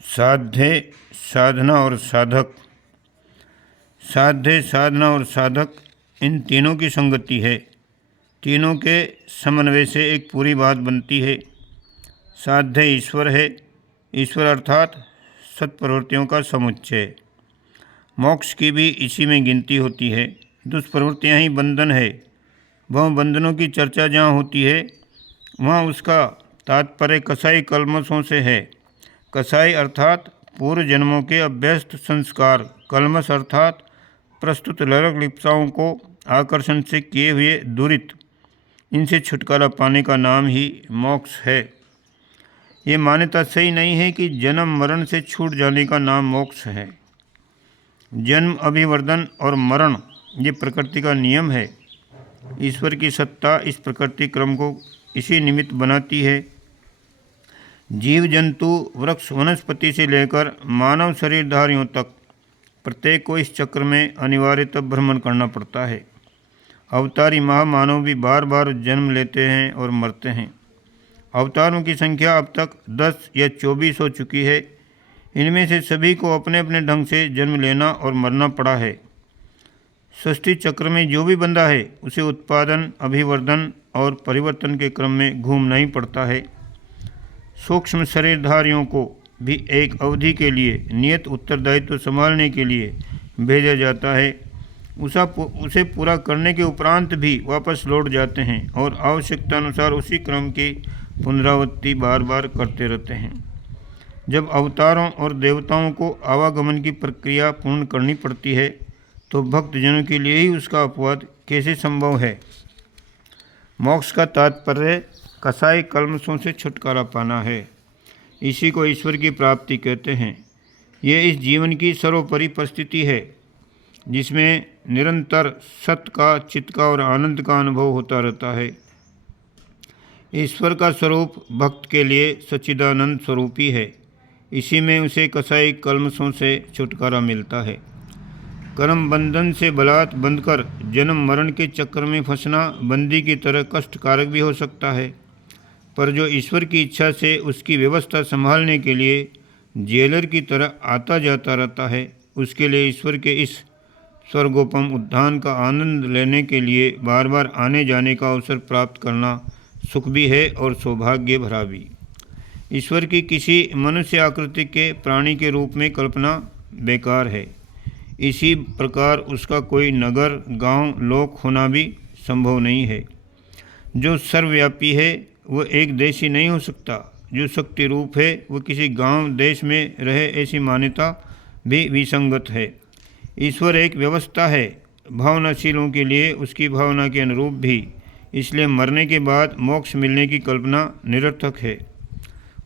साध्य, साधना और साधक। साध्य, साधना और साधक, इन तीनों की संगति है। तीनों के समन्वय से एक पूरी बात बनती है। साध्य ईश्वर है। ईश्वर अर्थात सत्प्रवृत्तियों का समुच्चय। मोक्ष की भी इसी में गिनती होती है। दुष्प्रवृत्तियाँ ही बंधन है। वह बंधनों की चर्चा जहाँ होती है वहाँ उसका तात्पर्य कसाई कल्मषों से है। कसाई अर्थात पूर्व जन्मों के अभ्यस्त संस्कार, कल्मष अर्थात प्रस्तुत लरक लिप्साओं को आकर्षण से किए हुए दुरित। इनसे छुटकारा पाने का नाम ही मोक्ष है। ये मान्यता सही नहीं है कि जन्म मरण से छूट जाने का नाम मोक्ष है। जन्म, अभिवर्धन और मरण ये प्रकृति का नियम है। ईश्वर की सत्ता इस प्रकृति क्रम को इसी निमित्त बनाती है। जीव जंतु, वृक्ष, वनस्पति से लेकर मानव शरीरधारियों तक प्रत्येक को इस चक्र में अनिवार्यतः भ्रमण करना पड़ता है। अवतारी महामानव भी बार बार जन्म लेते हैं और मरते हैं। अवतारों की संख्या अब तक 10 या 24 हो चुकी है। इनमें से सभी को अपने अपने ढंग से जन्म लेना और मरना पड़ा है। सृष्टि चक्र में जो भी बंधा है उसे उत्पादन, अभिवर्धन और परिवर्तन के क्रम में घूमना ही पड़ता है। सूक्ष्म शरीरधारियों को भी एक अवधि के लिए नियत उत्तरदायित्व संभालने के लिए भेजा जाता है। उसे पूरा करने के उपरांत भी वापस लौट जाते हैं और आवश्यकता अनुसार उसी क्रम की पुनरावृत्ति बार बार करते रहते हैं। जब अवतारों और देवताओं को आवागमन की प्रक्रिया पूर्ण करनी पड़ती है तो भक्तजनों के लिए ही उसका अपवाद कैसे संभव है। मोक्ष का तात्पर्य कसाई कल्मषों से छुटकारा पाना है। इसी को ईश्वर की प्राप्ति कहते हैं। ये इस जीवन की सर्वोपरि परिस्थिति है जिसमें निरंतर सत्य का, चित्त का और आनंद का अनुभव होता रहता है। ईश्वर का स्वरूप भक्त के लिए सच्चिदानंद स्वरूप ही है। इसी में उसे कसाई कल्मषों से छुटकारा मिलता है। कर्म बंधन से बलात् बंधकर जन्म मरण के चक्र में फंसना बंदी की तरह कष्टकारक भी हो सकता है, पर जो ईश्वर की इच्छा से उसकी व्यवस्था संभालने के लिए जेलर की तरह आता जाता रहता है, उसके लिए ईश्वर के इस स्वर्गोपम उद्यान का आनंद लेने के लिए बार बार आने जाने का अवसर प्राप्त करना सुख भी है और सौभाग्य भरा भी। ईश्वर की किसी मनुष्य आकृति के प्राणी के रूप में कल्पना बेकार है। इसी प्रकार उसका कोई नगर, गांव, लोक होना भी संभव नहीं है। जो सर्वव्यापी है वह एक देशी नहीं हो सकता। जो शक्ति रूप है वह किसी गांव, देश में रहे, ऐसी मान्यता भी विसंगत है। ईश्वर एक व्यवस्था है, भावनाशीलों के लिए उसकी भावना के अनुरूप भी। इसलिए मरने के बाद मोक्ष मिलने की कल्पना निरर्थक है।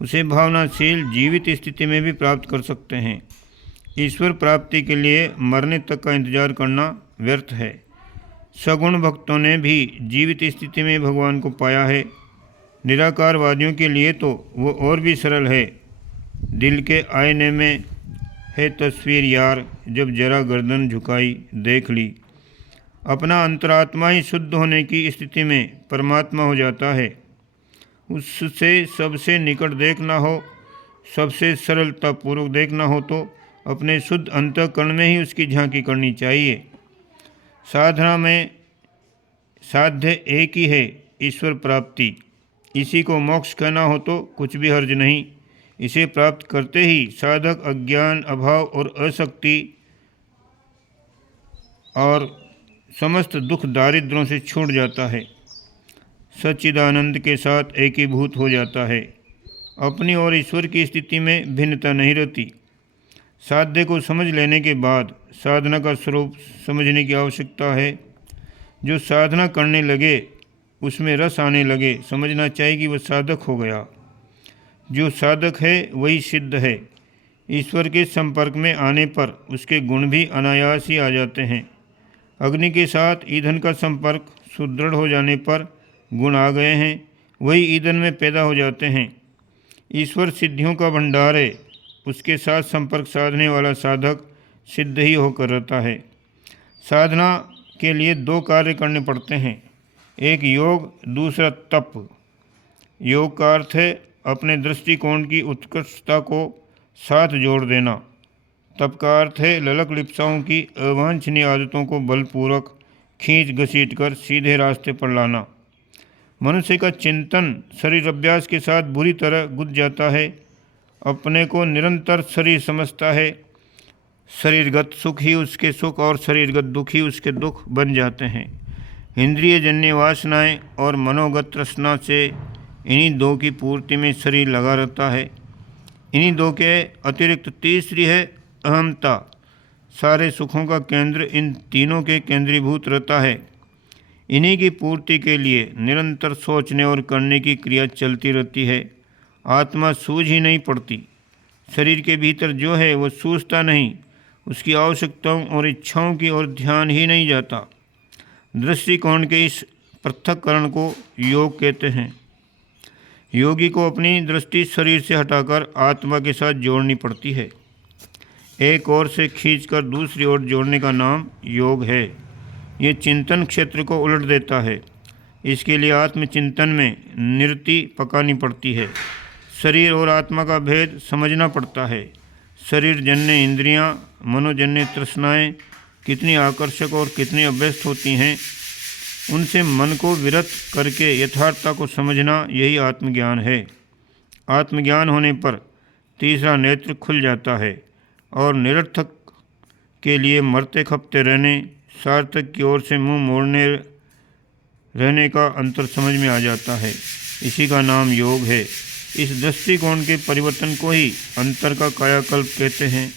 उसे भावनाशील जीवित स्थिति में भी प्राप्त कर सकते हैं। ईश्वर प्राप्ति के लिए मरने तक का इंतजार करना व्यर्थ है। सगुण भक्तों ने भी जीवित स्थिति में भगवान को पाया है। निराकारवादियों के लिए तो वो और भी सरल है। दिल के आईने में है तस्वीर यार, जब जरा गर्दन झुकाई देख ली। अपना अंतरात्मा ही शुद्ध होने की स्थिति में परमात्मा हो जाता है। उससे सबसे निकट देखना हो, सबसे सरलतापूर्वक देखना हो तो अपने शुद्ध अंतःकरण में ही उसकी झांकी करनी चाहिए। साधना में साध्य एक ही है, ईश्वर प्राप्ति। इसी को मोक्ष कहना हो तो कुछ भी हर्ज नहीं। इसे प्राप्त करते ही साधक अज्ञान, अभाव और अशक्ति और समस्त दुख दारिद्रों से छूट जाता है। सच्चिदानंद के साथ एकीभूत हो जाता है। अपनी और ईश्वर की स्थिति में भिन्नता नहीं रहती। साध्य को समझ लेने के बाद साधना का स्वरूप समझने की आवश्यकता है। जो साधना करने लगे, उसमें रस आने लगे, समझना चाहिए कि वह साधक हो गया। जो साधक है वही सिद्ध है। ईश्वर के संपर्क में आने पर उसके गुण भी अनायास ही आ जाते हैं। अग्नि के साथ ईंधन का संपर्क सुदृढ़ हो जाने पर गुण आ गए हैं, वही ईंधन में पैदा हो जाते हैं। ईश्वर सिद्धियों का भंडार है। उसके साथ संपर्क साधने वाला साधक सिद्ध ही होकर रहता है। साधना के लिए 2 कार्य करने पड़ते हैं, एक योग, दूसरा तप। योग का अर्थ है अपने दृष्टिकोण की उत्कृष्टता को साथ जोड़ देना। तप का अर्थ है ललक लिप्साओं की अवांछनीय आदतों को बलपूर्वक खींच घसीट कर सीधे रास्ते पर लाना। मनुष्य का चिंतन शरीर अभ्यास के साथ बुरी तरह गुज जाता है। अपने को निरंतर शरीर समझता है। शरीरगत सुख ही उसके सुख और शरीरगत दुख ही उसके दुख बन जाते हैं। इंद्रिय जन्य वासनाएं और मनोगत तृष्णा से इन्हीं दो की पूर्ति में शरीर लगा रहता है। इन्हीं दो के अतिरिक्त तीसरी है अहमता। सारे सुखों का केंद्र इन तीनों के केंद्रीभूत रहता है। इन्हीं की पूर्ति के लिए निरंतर सोचने और करने की क्रिया चलती रहती है। आत्मा सूझ ही नहीं पड़ती। शरीर के भीतर जो है वो सूझता नहीं। उसकी आवश्यकताओं और इच्छाओं की ओर ध्यान ही नहीं जाता। दृष्टिकोण के इस पृथक्करण को योग कहते हैं। योगी को अपनी दृष्टि शरीर से हटाकर आत्मा के साथ जोड़नी पड़ती है। एक ओर से खींचकर दूसरी ओर जोड़ने का नाम योग है। ये चिंतन क्षेत्र को उलट देता है। इसके लिए आत्मचिंतन में निरति पकानी पड़ती है। शरीर और आत्मा का भेद समझना पड़ता है। शरीर जन्य इंद्रियां, मनोजन्य तृष्णाएं कितनी आकर्षक और कितनी अभ्यस्त होती हैं, उनसे मन को विरत करके यथार्थता को समझना, यही आत्मज्ञान है। आत्मज्ञान होने पर तीसरा नेत्र खुल जाता है और निरर्थक के लिए मरते खपते रहने, सार्थक की ओर से मुंह मोड़ने रहने का अंतर समझ में आ जाता है। इसी का नाम योग है। इस दृष्टिकोण के परिवर्तन को ही अंतर का कायाकल्प कहते हैं।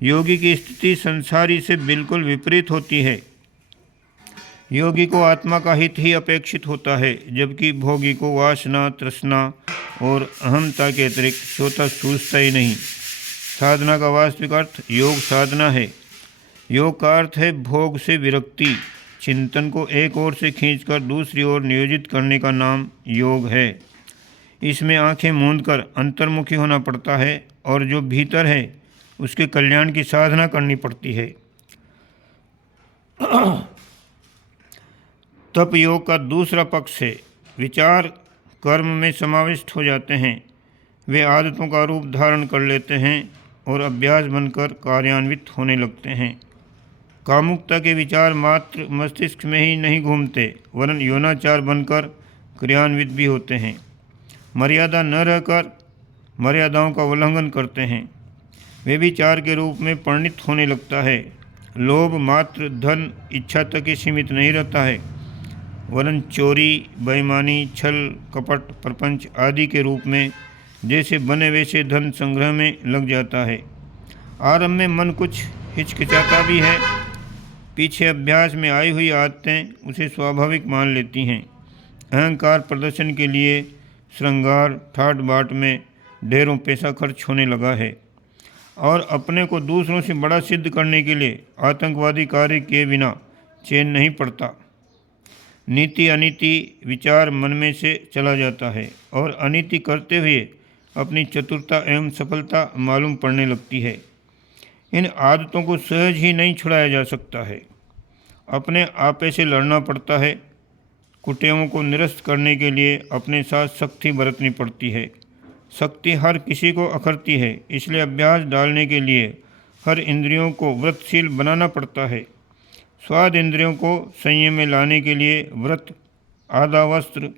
योगी की स्थिति संसारी से बिल्कुल विपरीत होती है। योगी को आत्मा का हित ही अपेक्षित होता है, जबकि भोगी को वासना, तृष्णा और अहमता के अतिरिक्त सोता सूझता ही नहीं। साधना का वास्तविक अर्थ योग साधना है। योग का अर्थ है भोग से विरक्ति। चिंतन को एक ओर से खींचकर दूसरी ओर नियोजित करने का नाम योग है। इसमें आंखें मूंदकर अंतर्मुखी होना पड़ता है और जो भीतर है उसके कल्याण की साधना करनी पड़ती है। तप योग का दूसरा पक्ष है। विचार कर्म में समाविष्ट हो जाते हैं। वे आदतों का रूप धारण कर लेते हैं और अभ्यास बनकर कार्यान्वित होने लगते हैं। कामुकता के विचार मात्र मस्तिष्क में ही नहीं घूमते, वरन यौनाचार बनकर क्रियान्वित भी होते हैं। मर्यादा न रहकर मर्यादाओं का उल्लंघन करते हैं। वे विचार के रूप में परिणित होने लगता है। लोभ मात्र धन इच्छा तक ही सीमित नहीं रहता है, वरन चोरी, बेईमानी, छल, कपट, प्रपंच आदि के रूप में जैसे बने वैसे धन संग्रह में लग जाता है। आरंभ में मन कुछ हिचकिचाता भी है। पीछे अभ्यास में आई हुई आदतें उसे स्वाभाविक मान लेती हैं। अहंकार प्रदर्शन के लिए श्रृंगार ठाट बाट में ढेरों पैसा खर्च होने लगा है और अपने को दूसरों से बड़ा सिद्ध करने के लिए आतंकवादी कार्य किए बिना चैन नहीं पड़ता। नीति अनीति विचार मन में से चला जाता है और अनीति करते हुए अपनी चतुरता एवं सफलता मालूम पड़ने लगती है। इन आदतों को सहज ही नहीं छुड़ाया जा सकता है। अपने आपे से लड़ना पड़ता है। कुटेवों को निरस्त करने के लिए अपने साथ सख्ती बरतनी पड़ती है। शक्ति हर किसी को अखरती है, इसलिए अभ्यास डालने के लिए हर इंद्रियों को व्रतशील बनाना पड़ता है। स्वाद इंद्रियों को संयम में लाने के लिए व्रत, आधा वस्त्र,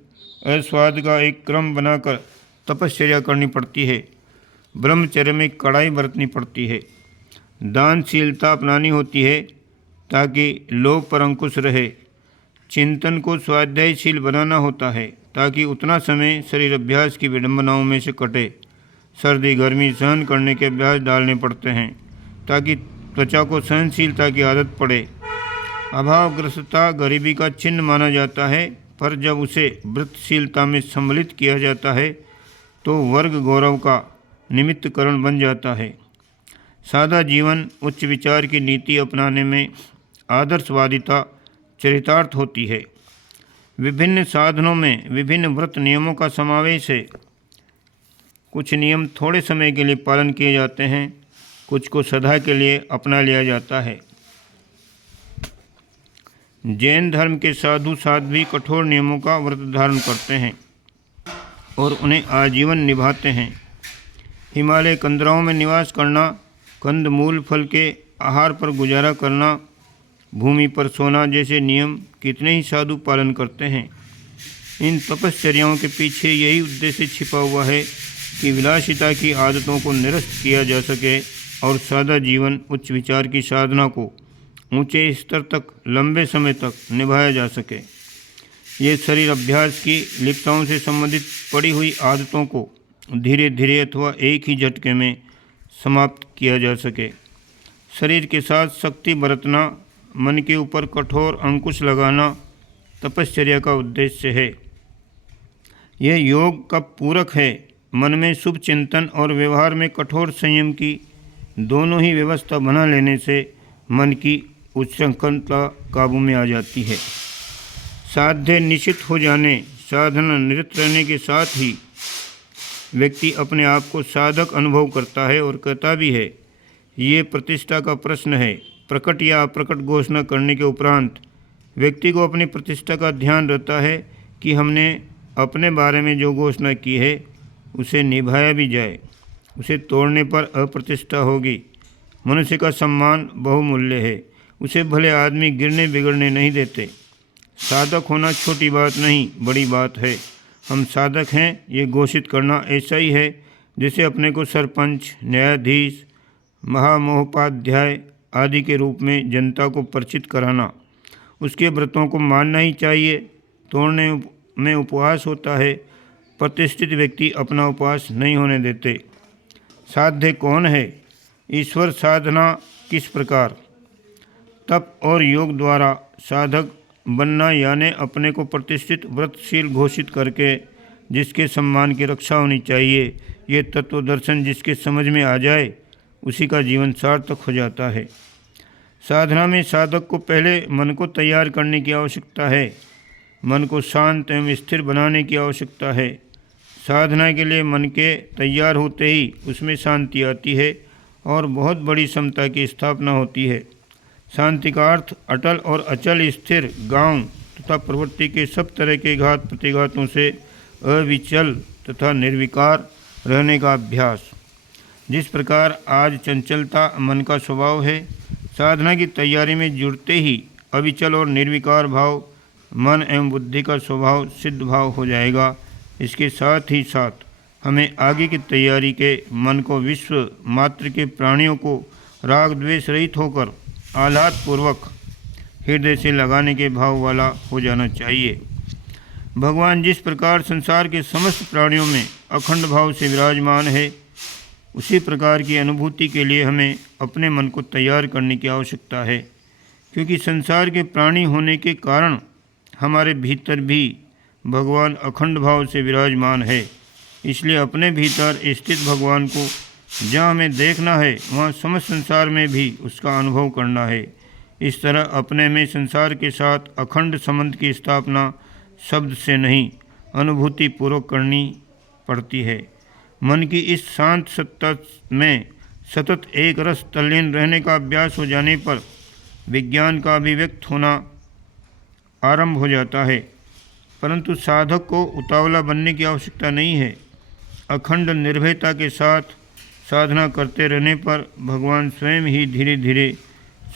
अस्वाद का एक क्रम बनाकर तपश्चर्या करनी पड़ती है। ब्रह्मचर्य में कड़ाई बरतनी पड़ती है। दानशीलता अपनानी होती है ताकि लोभ पर अंकुश रहे। चिंतन को स्वाध्यायशील बनाना होता है ताकि उतना समय शरीर अभ्यास की विडंबनाओं में से कटे। सर्दी गर्मी सहन करने के अभ्यास डालने पड़ते हैं ताकि त्वचा को सहनशीलता की आदत पड़े। अभावग्रस्तता गरीबी का चिन्ह माना जाता है, पर जब उसे व्रतशीलता में सम्मिलित किया जाता है तो वर्ग गौरव का निमित्तकरण बन जाता है। सादा जीवन उच्च विचार की नीति अपनाने में आदर्शवादिता चरितार्थ होती है। विभिन्न साधनों में विभिन्न व्रत नियमों का समावेश है। कुछ नियम थोड़े समय के लिए पालन किए जाते हैं, कुछ को सदा के लिए अपना लिया जाता है। जैन धर्म के साधु साध्वी कठोर नियमों का व्रत धारण करते हैं और उन्हें आजीवन निभाते हैं। हिमालय कंदराओं में निवास करना, कंद मूल फल के आहार पर गुजारा करना, भूमि पर सोना जैसे नियम कितने ही साधु पालन करते हैं। इन तपश्चर्याओं के पीछे यही उद्देश्य छिपा हुआ है कि विलासिता की आदतों को निरस्त किया जा सके और सादा जीवन उच्च विचार की साधना को ऊंचे स्तर तक लंबे समय तक निभाया जा सके। ये शरीर अभ्यास की लिप्तताओं से संबंधित पड़ी हुई आदतों को धीरे धीरे अथवा एक ही झटके में समाप्त किया जा सके। शरीर के साथ शक्ति बरतना, मन के ऊपर कठोर अंकुश लगाना तपश्चर्या का उद्देश्य है। यह योग का पूरक है। मन में शुभ चिंतन और व्यवहार में कठोर संयम की दोनों ही व्यवस्था बना लेने से मन की उच्छृंखलता काबू में आ जाती है। साध्य निश्चित हो जाने, साधना निरत रहने के साथ ही व्यक्ति अपने आप को साधक अनुभव करता है और कहता भी है। ये प्रतिष्ठा का प्रश्न है। प्रकट या अप्रकट घोषणा करने के उपरांत व्यक्ति को अपनी प्रतिष्ठा का ध्यान रहता है कि हमने अपने बारे में जो घोषणा की है उसे निभाया भी जाए। उसे तोड़ने पर अप्रतिष्ठा होगी। मनुष्य का सम्मान बहुमूल्य है। उसे भले आदमी गिरने बिगड़ने नहीं देते। साधक होना छोटी बात नहीं, बड़ी बात है। हम साधक हैं ये घोषित करना ऐसा ही है जैसे अपने को सरपंच, न्यायाधीश, महामहोपाध्याय आदि के रूप में जनता को परिचित कराना। उसके व्रतों को मानना ही चाहिए। तोड़ने में उपवास होता है। प्रतिष्ठित व्यक्ति अपना उपवास नहीं होने देते। साध्य कौन है? ईश्वर साधना किस प्रकार? तप और योग द्वारा साधक बनना यानी अपने को प्रतिष्ठित व्रतशील घोषित करके जिसके सम्मान की रक्षा होनी चाहिए, ये तत्व दर्शन जिसके समझ में आ जाए उसी का जीवन सार्थक हो जाता है। साधना में साधक को पहले मन को तैयार करने की आवश्यकता है। मन को शांत एवं स्थिर बनाने की आवश्यकता है। साधना के लिए मन के तैयार होते ही उसमें शांति आती है और बहुत बड़ी समता की स्थापना होती है। शांति का अर्थ अटल और अचल स्थिर गांव तथा प्रवृत्ति के सब तरह के घात प्रतिघातों से अविचल तथा निर्विकार रहने का अभ्यास। जिस प्रकार आज चंचलता मन का स्वभाव है, साधना की तैयारी में जुड़ते ही अविचल और निर्विकार भाव मन एवं बुद्धि का स्वभाव सिद्ध भाव हो जाएगा। इसके साथ ही साथ हमें आगे की तैयारी के मन को विश्व मात्र के प्राणियों को राग द्वेष रहित होकर आह्लादपूर्वक हृदय से लगाने के भाव वाला हो जाना चाहिए। भगवान जिस प्रकार संसार के समस्त प्राणियों में अखंड भाव से विराजमान है, उसी प्रकार की अनुभूति के लिए हमें अपने मन को तैयार करने की आवश्यकता है। क्योंकि संसार के प्राणी होने के कारण हमारे भीतर भी भगवान अखंड भाव से विराजमान है। इसलिए अपने भीतर स्थित भगवान को जहाँ हमें देखना है वहाँ समस्त संसार में भी उसका अनुभव करना है। इस तरह अपने में संसार के साथ अखंड संबंध की स्थापना शब्द से नहीं अनुभूति पूर्वक करनी पड़ती है। मन की इस शांत सत्ता में सतत एक रस तल्लीन रहने का अभ्यास हो जाने पर विज्ञान का अभिव्यक्त होना आरंभ हो जाता है। परंतु साधक को उतावला बनने की आवश्यकता नहीं है। अखंड निर्भयता के साथ साधना करते रहने पर भगवान स्वयं ही धीरे धीरे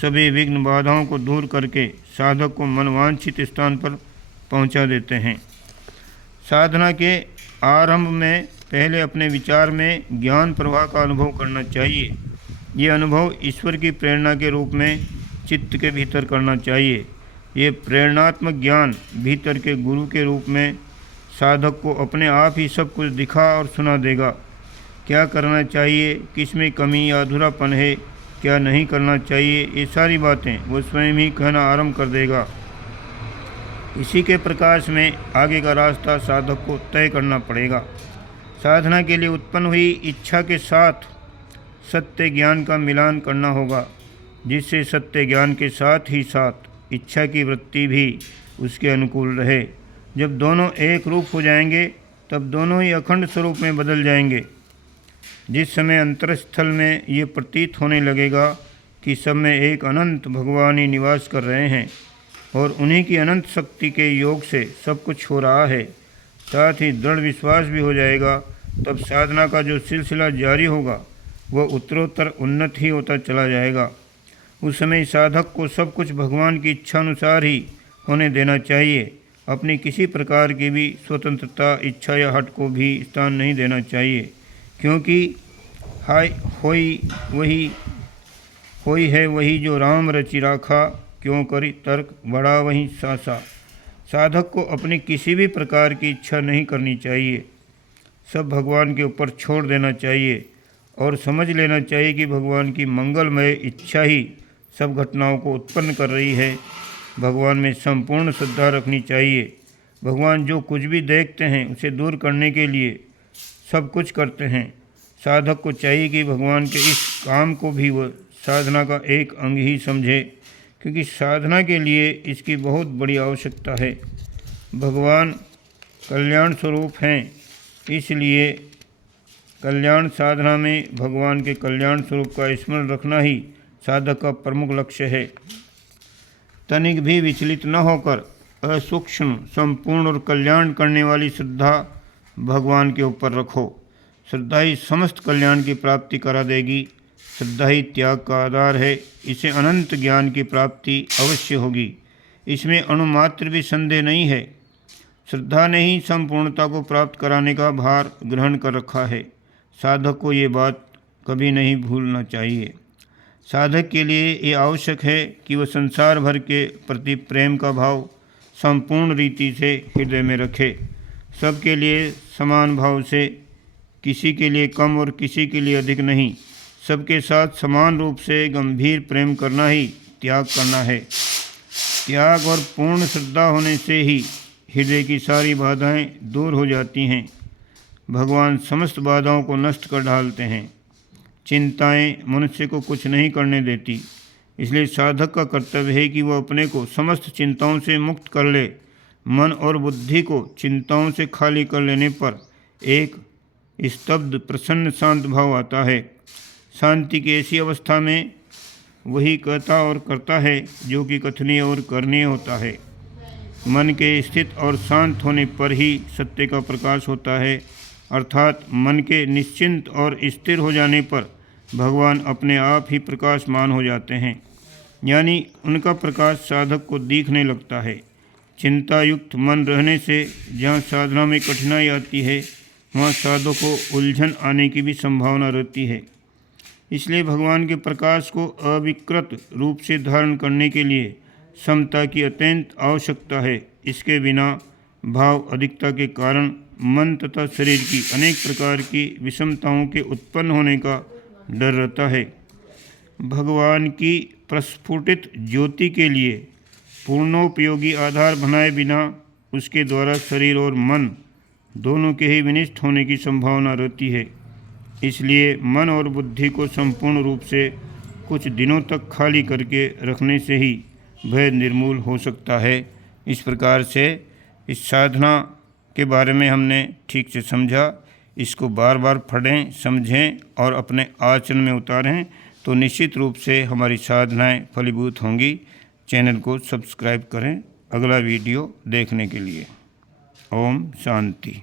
सभी विघ्न बाधाओं को दूर करके साधक को मनवांछित स्थान पर पहुंचा देते हैं। साधना के आरंभ में पहले अपने विचार में ज्ञान प्रवाह का अनुभव करना चाहिए। ये अनुभव ईश्वर की प्रेरणा के रूप में चित्त के भीतर करना चाहिए। ये प्रेरणात्मक ज्ञान भीतर के गुरु के रूप में साधक को अपने आप ही सब कुछ दिखा और सुना देगा। क्या करना चाहिए, किस में कमी या अधूरापन है, क्या नहीं करना चाहिए, ये सारी बातें वो स्वयं ही कहना आरंभ कर देगा। इसी के प्रकाश में आगे का रास्ता साधक को तय करना पड़ेगा। साधना के लिए उत्पन्न हुई इच्छा के साथ सत्य ज्ञान का मिलान करना होगा, जिससे सत्य ज्ञान के साथ ही साथ इच्छा की वृत्ति भी उसके अनुकूल रहे। जब दोनों एक रूप हो जाएंगे तब दोनों ही अखंड स्वरूप में बदल जाएंगे। जिस समय अंतरस्थल में ये प्रतीत होने लगेगा कि सब में एक अनंत भगवान ही निवास कर रहे हैं और उन्हीं की अनंत शक्ति के योग से सब कुछ हो रहा है, साथ ही दृढ़ विश्वास भी हो जाएगा तब साधना का जो सिलसिला जारी होगा वह उत्तरोत्तर उन्नत ही होता चला जाएगा। उस समय साधक को सब कुछ भगवान की इच्छा अनुसार ही होने देना चाहिए। अपनी किसी प्रकार की भी स्वतंत्रता, इच्छा या हट को भी स्थान नहीं देना चाहिए, क्योंकि होई है वही जो राम रचि राखा, क्यों करी तर्क बड़ा वही सासा। साधक को अपनी किसी भी प्रकार की इच्छा नहीं करनी चाहिए, सब भगवान के ऊपर छोड़ देना चाहिए और समझ लेना चाहिए कि भगवान की मंगलमय इच्छा ही सब घटनाओं को उत्पन्न कर रही है। भगवान में संपूर्ण श्रद्धा रखनी चाहिए। भगवान जो कुछ भी देखते हैं उसे दूर करने के लिए सब कुछ करते हैं। साधक को चाहिए कि भगवान के इस काम को भी वह साधना का एक अंग ही समझे, क्योंकि साधना के लिए इसकी बहुत बड़ी आवश्यकता है। भगवान कल्याण स्वरूप हैं, इसलिए कल्याण साधना में भगवान के कल्याण स्वरूप का स्मरण रखना ही साधक का प्रमुख लक्ष्य है। तनिक भी विचलित न होकर असूक्ष्म, संपूर्ण और कल्याण करने वाली श्रद्धा भगवान के ऊपर रखो। श्रद्धा ही समस्त कल्याण की प्राप्ति करा देगी। श्रद्धा ही त्याग का आधार है। इसे अनंत ज्ञान की प्राप्ति अवश्य होगी, इसमें अणुमात्र भी संदेह नहीं है। श्रद्धा ने ही संपूर्णता को प्राप्त कराने का भार ग्रहण कर रखा है। साधक को ये बात कभी नहीं भूलना चाहिए। साधक के लिए ये आवश्यक है कि वह संसार भर के प्रति प्रेम का भाव संपूर्ण रीति से हृदय में रखे। सबके लिए समान भाव से, किसी के लिए कम और किसी के लिए अधिक नहीं, सबके साथ समान रूप से गंभीर प्रेम करना ही त्याग करना है। त्याग और पूर्ण श्रद्धा होने से ही हृदय की सारी बाधाएं दूर हो जाती हैं। भगवान समस्त बाधाओं को नष्ट कर डालते हैं। चिंताएं मनुष्य को कुछ नहीं करने देती, इसलिए साधक का कर्तव्य है कि वह अपने को समस्त चिंताओं से मुक्त कर ले। मन और बुद्धि को चिंताओं से खाली कर लेने पर एक स्तब्ध, प्रसन्न, शांत भाव आता है। शांति की ऐसी अवस्था में वही कहता और करता है जो कि कथनीय और करनीय होता है। मन के स्थित और शांत होने पर ही सत्य का प्रकाश होता है, अर्थात मन के निश्चिंत और स्थिर हो जाने पर भगवान अपने आप ही प्रकाशमान हो जाते हैं, यानी उनका प्रकाश साधक को दिखने लगता है। चिंता युक्त मन रहने से जहाँ साधना में कठिनाई आती है, वहाँ साधक को उलझन आने की भी संभावना रहती है। इसलिए भगवान के प्रकाश को अविकृत रूप से धारण करने के लिए समता की अत्यंत आवश्यकता है। इसके बिना भाव अधिकता के कारण मन तथा शरीर की अनेक प्रकार की विषमताओं के उत्पन्न होने का डर रहता है। भगवान की प्रस्फुटित ज्योति के लिए पूर्णोपयोगी आधार बनाए बिना उसके द्वारा शरीर और मन दोनों के ही विनिष्ट होने की संभावना रहती है। इसलिए मन और बुद्धि को संपूर्ण रूप से कुछ दिनों तक खाली करके रखने से ही भय निर्मूल हो सकता है। इस प्रकार से इस साधना के बारे में हमने ठीक से समझा। इसको बार बार पढ़ें, समझें और अपने आचरण में उतारें तो निश्चित रूप से हमारी साधनाएं फलीभूत होंगी। चैनल को सब्सक्राइब करें अगला वीडियो देखने के लिए। ओम शांति।